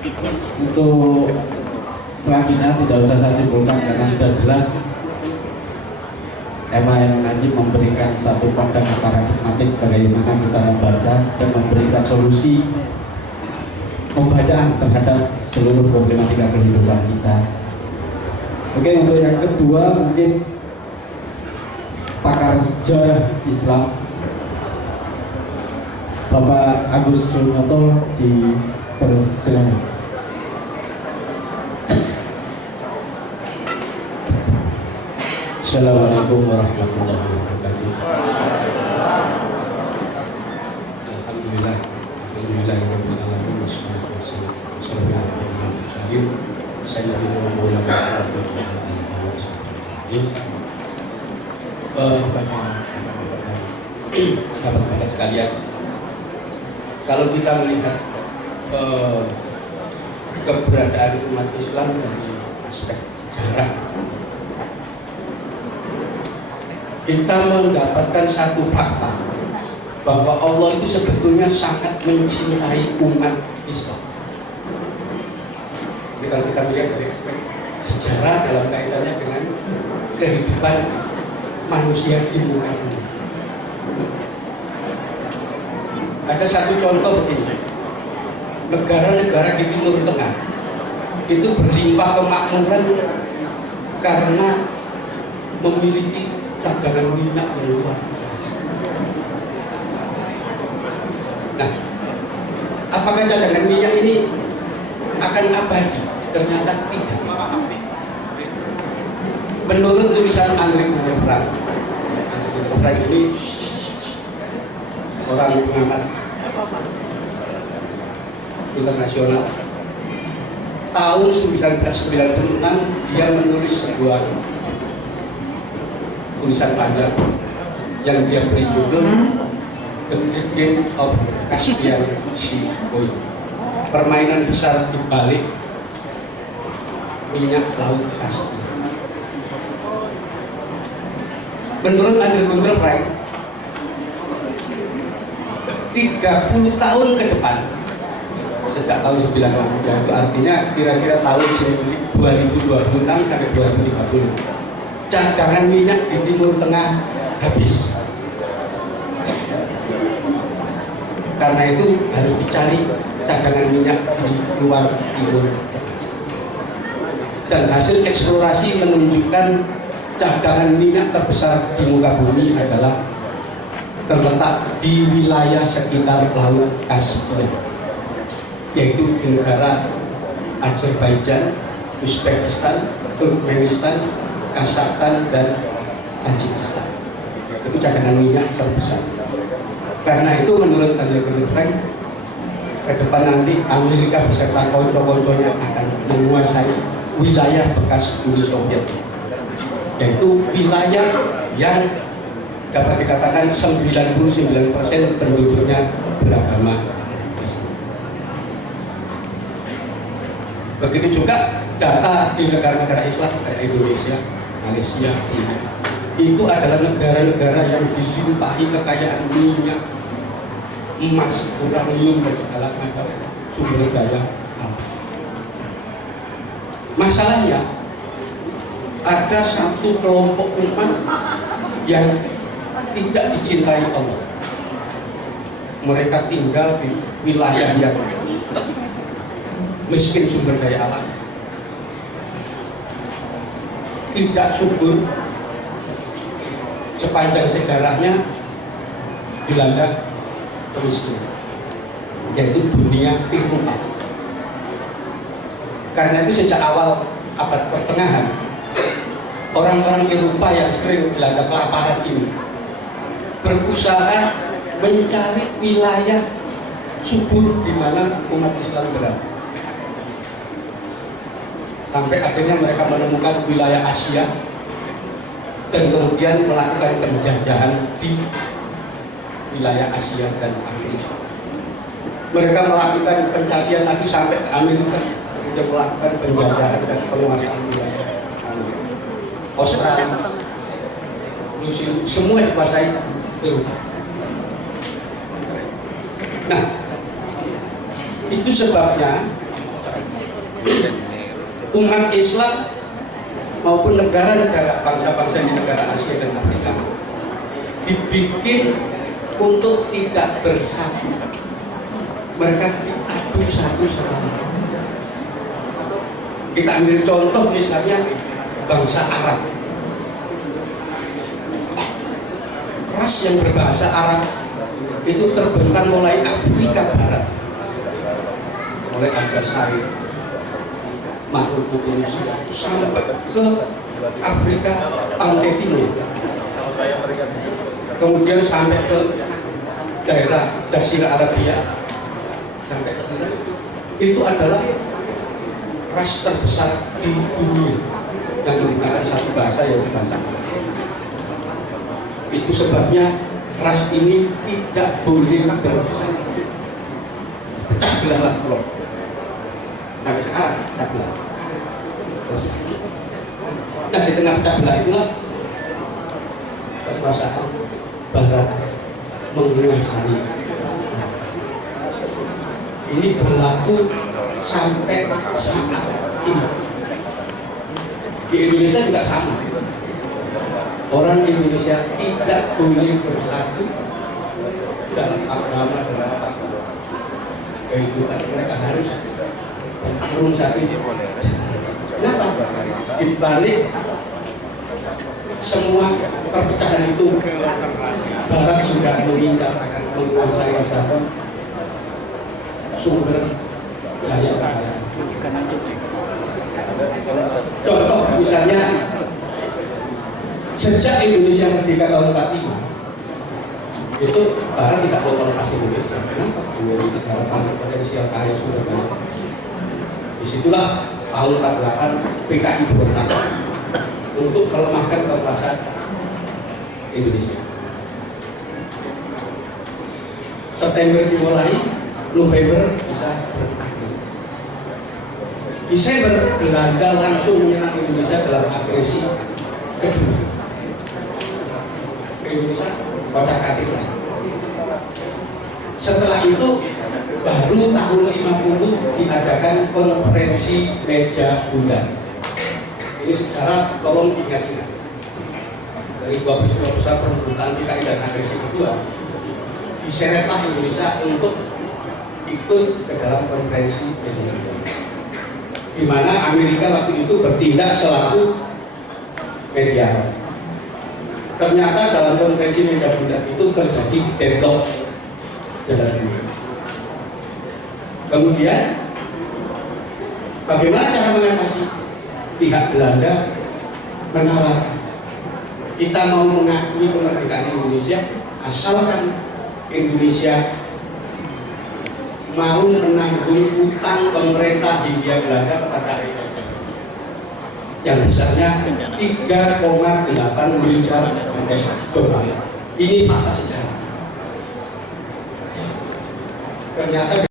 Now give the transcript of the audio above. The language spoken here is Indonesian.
Untuk selanjutnya tidak usah saya simpulkan karena sudah jelas MAN Najib memberikan satu pandangan paradigmatik bagaimana kita membaca dan memberikan solusi pembacaan terhadap seluruh problematika kehidupan kita. Oke, untuk yang kedua mungkin pakar sejarah Islam Bapak Agus Sunyoto dipersilakan. Assalamualaikum warahmatullahi wabarakatuh. Alhamdulillah, alhamdulillahirabbil alamin wassalatu wassalamu ala rasulillah sayyidina Muhammad wa ala alihi sahabat-sahabat sekalian, kalau kita melihat keberadaan umat Islam dari aspek sejarah, kita mendapatkan satu fakta bahwa Allah itu sebetulnya sangat mencintai umat Islam. Kalau kita melihat dari aspek sejarah dalam kaitannya dengan kehidupan manusia di muka bumi. Ada satu contoh begini, negara-negara di Timur Tengah itu berlimpah kemakmuran karena memiliki cadangan minyak yang luar biasa. Nah, apakah cadangan minyak ini akan abadi? Ternyata tidak. Menurut tulisan Andrew Frank ini orang pengamat internasional, tahun 1996 dia menulis sebuah tulisan panjang yang dia beri judul The Great Game of Caspian Sea Oil, permainan besar di balik minyak laut Kaspia. Menurut Andrew Frank, 30 tahun ke depan, sejak tahun 96, itu artinya kira-kira tahun 2026 sampai 2030, cadangan minyak di Timur Tengah habis. Karena itu harus dicari cadangan minyak di luar Timur Tengah. Dan hasil eksplorasi menunjukkan cadangan minyak terbesar di muka bumi adalah terletak di wilayah sekitar Laut Kaspia, yaitu di negara Azerbaijan, Uzbekistan, Turkmenistan, Kazakhstan, dan Tajikistan. Itu cadangan minyak terbesar. Karena itu menurut Andrew Frank, ke depan nanti Amerika beserta konco-konconya akan menguasai wilayah bekas Uni Soviet, yaitu wilayah yang dapat dikatakan 99% penduduknya beragama Islam. Begitu juga data di negara-negara Islam kayak Indonesia, Malaysia, itu adalah negara-negara yang dilimpahi kekayaan minyak, emas, uranium, dan segala macam sumber daya alam. Masalahnya, ada satu kelompok umat yang tidak dicintai Allah. Mereka tinggal di wilayah yang miskin sumber daya alam, tidak subur, sepanjang sejarahnya dilanda kemiskinan, yaitu dunia Eropa. Karena itu sejak awal abad pertengahan, orang-orang Eropa yang sering dilanda kelaparan ini berusaha mencari wilayah subur di mana umat Islam berada. Sampai akhirnya mereka menemukan wilayah Asia dan kemudian melakukan penjajahan di wilayah Asia dan Afrika. Mereka melakukan pencarian lagi sampai ke Amerika, kemudian melakukan penjajahan dan penguasaan wilayah Australia, New Zealand, semua dikuasai Eropa. Nah, itu sebabnya umat Islam maupun negara-negara bangsa-bangsa di negara Asia dan Afrika dibikin untuk tidak bersatu. Mereka diadu satu sama lain. Kita ambil contoh misalnya bangsa Arab. Ras yang berbahasa Arab itu terbentang mulai Afrika Barat, mulai Aljazair, Maluku, Indonesia, sampai ke Afrika Pantai Timur, kemudian sampai ke daerah Jazirah Arabia, sampai ke sana. Itu adalah ras terbesar di dunia yang menggunakan satu bahasa, yaitu bahasa Arab. Itu sebabnya ras ini tidak boleh bersatu. Pecah belahlah pulau. Sampai sekarang pecah belah. Nah, di tengah pecah belah itulah kekuasaan Barat menguasai. Ini berlaku sampai saat ini. Di Indonesia juga sama. Orang Indonesia tidak boleh bersatu dalam agama dan apa kehidupan. Mereka harus bertarung satu. Kenapa? Di balik semua perpecahan itu, Barat sudah mengincar akan menguasai satu sumber daya manusia. Contoh misalnya, sejak Indonesia merdeka tahun 45 itu Barat tidak mau melepas Indonesia. Kenapa? Menjadi negara pasar potensial karya sumber daya. Disitulah tahun 48 PKI berontak untuk melemahkan kekuasaan Indonesia. September dimulai, November bisa berakhir. Desember Belanda langsung menyerang Indonesia dalam agresi kedua. Indonesia kotak-katik lagi. Setelah itu baru tahun 50 diadakan konferensi meja bulan. Ini secara tolong ingat-ingat. Dari 2 peristiwa besar perebutan PKI dan agresi kedua, diseretlah Indonesia untuk ikut ke dalam konferensi meja bulan, di mana Amerika waktu itu bertindak selaku mediator. Ternyata dalam konferensi meja bulan itu terjadi deadlock jalan dulu. Kemudian bagaimana cara mengatasi? Pihak Belanda menawarkan, kita mau mengakui kemerdekaan Indonesia asalkan Indonesia mau menanggung utang pemerintah Hindia Belanda kepada Indonesia yang besarnya 3,8 miliar dolar. Ini fakta sejarah. Ternyata